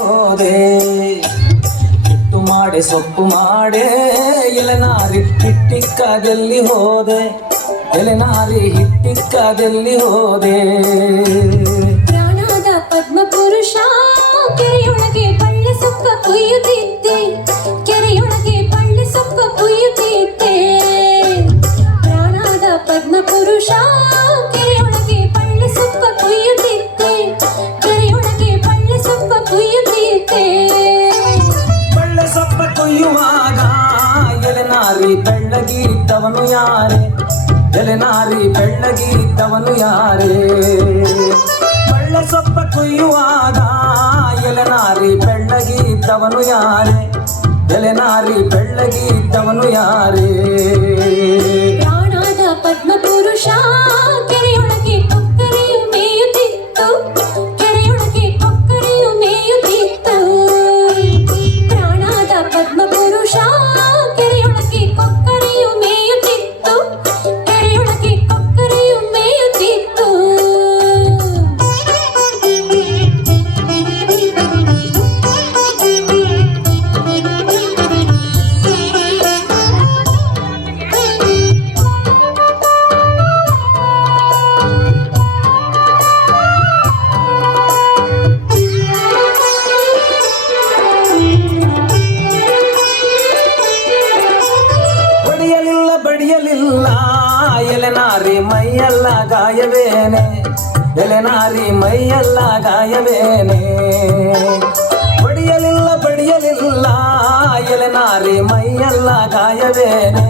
ಹೋದೆ ಹಿಟ್ಟು ಮಾಡಿ ಸೊಪ್ಪು ಮಾಡೆ ಎಲೆನಾರಿ ಹಿಟ್ಟಿಕ್ಕದಲ್ಲಿ ಹೋದೆ ಎಲೆನಾರಿ ಹಿಟ್ಟಿಕ್ಕದಲ್ಲಿ ಹೋದೆ ಪ್ರಾಣದ ಪದ್ಮ ಪುರುಷ ಕೆರೆಯೊಳಗೆ ಬಳ್ಳಿ ಸೊಪ್ಪ ಕೊಯ್ಯುತ್ತಿದ್ದೆ ಕೆರೆಯೊಳಗೆ ಬಳ್ಳಿ ಸೊಪ್ಪ ಕೊಯ್ಯುತ್ತಿದ್ದೆ ಪ್ರಾಣದ ಪದ್ಮ ಪುರುಷ ಕೆರೆಯೊಳಗೆ ಬಳ್ಳಿ ಸೊಪ್ಪ ಕೊಯ್ಯುತ್ತಿದ್ದೆ ಕೆರೆಯೊಳಗೆ ಬಳ್ಳಿ ಸೊಪ್ಪ ಕೊಯ್ಯುತ್ತಿದ್ದೆ ಬಳ್ಳಿ ಸೊಪ್ಪ ಕೊಯ್ಯುವಾಗ ಎಲೆನಾರಿ ಬೆಳ್ಳಗಿದ್ದವನು ಯಾರೇ ಎಲೆನಾರಿ ಬೆಳ್ಳಗಿದ್ದವನು ಯಾರೇ ಬಳ್ಳಿ ಸೊಪ್ಪ ಕೊಯ್ಯುವಾಗ ಎಲೆನಾರಿ ಬೆಳ್ಳಗಿದ್ದವನು ಯಾರೇ ಎಲೆನಾರಿ ಬೆಳ್ಳಗಿದ್ದವನು ಯಾರೇ ಪ್ರಾಣದ ಪದ್ಮ ಪುರುಷ ಕೆರೆಯೊಳಗೆ ಕೊಕ್ಕರೆಯು ಮೇಯುತ್ತಿತ್ತು ಕೆರೆಯೊಳಗೆ ಕೊಕ್ಕರೆಯು ಮೇಯುತ್ತಿತ್ತು ಪ್ರಾಣದ ಪದ್ಮ ಪುರುಷ ಕೆರೆಯೊಳಗೆ ಕೊಕ್ಕರೆಯು ಮೇಯುತ್ತಿತ್ತು ಕೆರೆಯೊಳಗೆ ಕೊಕ್ಕರೆಯು ಮೇಯುತ್ತಿತ್ತು ಬಡಿಯಲಿಲ್ಲ ಎಲೆನಾರಿ ಮೈಯೆಲ್ಲ ಗಾಯವೇನೆ ಎಲೆನಾರಿ ಮೈಯೆಲ್ಲ ಗಾಯವೇನೆ ಬಡಿಯಲಿಲ್ಲ ಎಲೆನಾರಿ ಮೈಯೆಲ್ಲ ಗಾಯವೇನೆ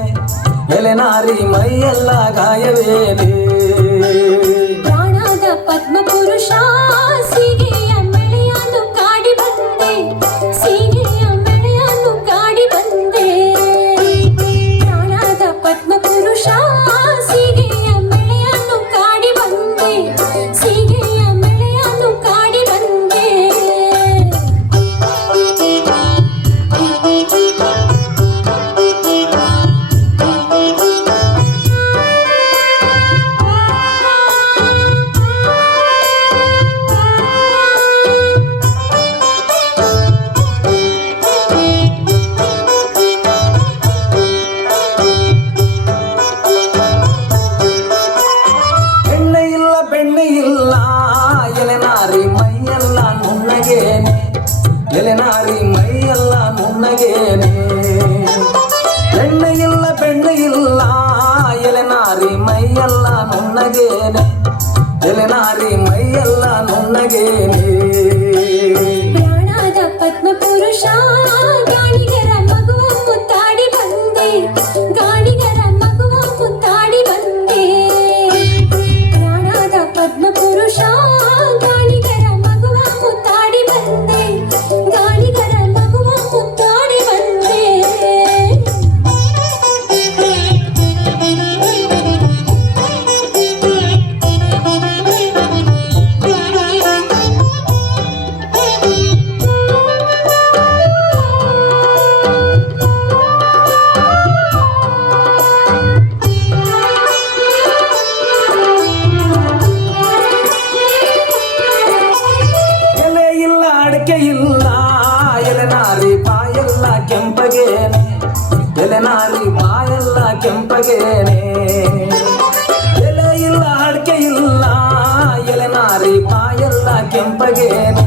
ಎಲೆನಾರಿ ಮೈಯೆಲ್ಲ ಗಾಯವೇನೆ ಪ್ರಾಣದ ಪದ್ಮ ಪುರುಷ ಸೀಗೆಯ ಮೆಳೆಯನ್ನು ಕಾಡಿ ಬಂದೆ ಸೀಗೆಯ ಮೆಳೆಯನ್ನು ಕಾಡಿ ಬಂದೆ ಪ್ರಾಣದ ಪದ್ಮ ಪುರುಷ ಸೀಗೆಯ ಮೆಳೆಯನ್ನು ಕಾಡಿ ಬಂದೆ ಸೀಗೆಯ ಮೆಳೆಯನ್ನು ಕಾಡಿ ಬಂದೆ ಬೆಣ್ಣೆ ಇಲ್ಲ ಎಲೆನಾರಿ ಮೈಯೆಲ್ಲ ನುಣ್ಣಗೇನೆ ಎಲೆನಾರಿ ಮೈಯೆಲ್ಲ ನುಣ್ಣಗೇನೆ ಬೆಣ್ಣೆ ಇಲ್ಲ ಎಲೆನಾರಿ ಮೈಯೆಲ್ಲ ನುಣ್ಣಗೇನೆ ಎಲೆನಾರಿ ಮೈಯೆಲ್ಲ ನುಣ್ಣಗೇನೆ ಪ್ರಾಣದ ಪದ್ಮ ಪುರುಷ ಗಾಣಿಗರ ಮಗುವ ಮುತ್ತಾಡಿ ಬಂದೆ ಗಾಣಿಗರ ಮಗುವ ಮುತ್ತಾಡಿ ಬಂದೆ ಪ್ರಾಣದ ಪದ್ಮ ಪುರುಷ ಗಾಣಿಗರ ಮಗುವ ಮುತ್ತಾಡಿ ಬಂದೆ ಗಾಣಿಗರ ಮಗುವ ಮುತ್ತಾಡಿ ಬಂದೆ ಇಲ್ಲ ಎಲೆನಾರಿ ಬಾಯೆಲ್ಲ ಕೆಂಪಗೇನೆ ಎಲೆನಾರಿ ಬಾಯೆಲ್ಲ ಕೆಂಪಗೇನೆ ಎಲೆ ಇಲ್ಲ ಅಡಿಕೆ ಇಲ್ಲ ಎಲೆನಾರಿ ಬಾಯೆಲ್ಲ ಕೆಂಪಗೇನೆ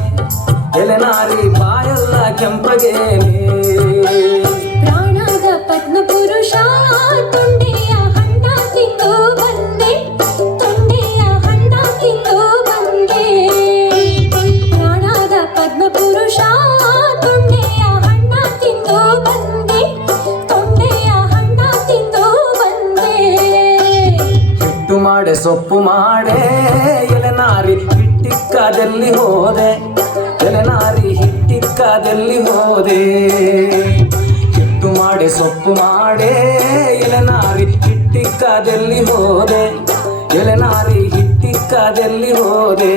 ಎಲೆನಾರಿ ಬಾಯೆಲ್ಲ ಕೆಂಪಗೇನೆ ಪ್ರಾಣದ ಪದ್ಮ ಪುರುಷ ತುಂಡೆಯ ಹಣ್ಣ ತಿಂದು ಬಂದೆ ತುಂಡೆಯ ಹಣ್ಣ ತಿಂದು ಬಂದೆ ಪ್ರಾಣದ ಪದ್ಮ ಪುರುಷ ತುಂಡೆಯ ಹಣ್ಣ ತಿಂದು ಬಂದೆ ತುಂಡೆಯ ಹಣ್ಣ ತಿಂದು ಬಂದೆ ಹಿಟ್ಟು ಮಾಡೆ ಸೊಪ್ಪು ಮಾಡೆ ಎಲೆನಾರಿ ಹಿಟ್ಟಿಕ್ಕದಲ್ಲಿ ಹೋದೆ ಎಲೆನಾರಿ ಹಿಟ್ಟಿಕ್ಕದಲ್ಲಿ ಹೋದೆ ಹಿಟ್ಟು ಮಾಡೆ ಸೊಪ್ಪು ಮಾಡೆ ಎಲೆನಾರಿ ಹಿಟ್ಟಿಕ್ಕದಲ್ಲಿ ಹೋದೆ ಎಲೆನಾರಿ ಹಿಟ್ಟಿಕ್ಕದಲ್ಲಿ ಹೋದೆ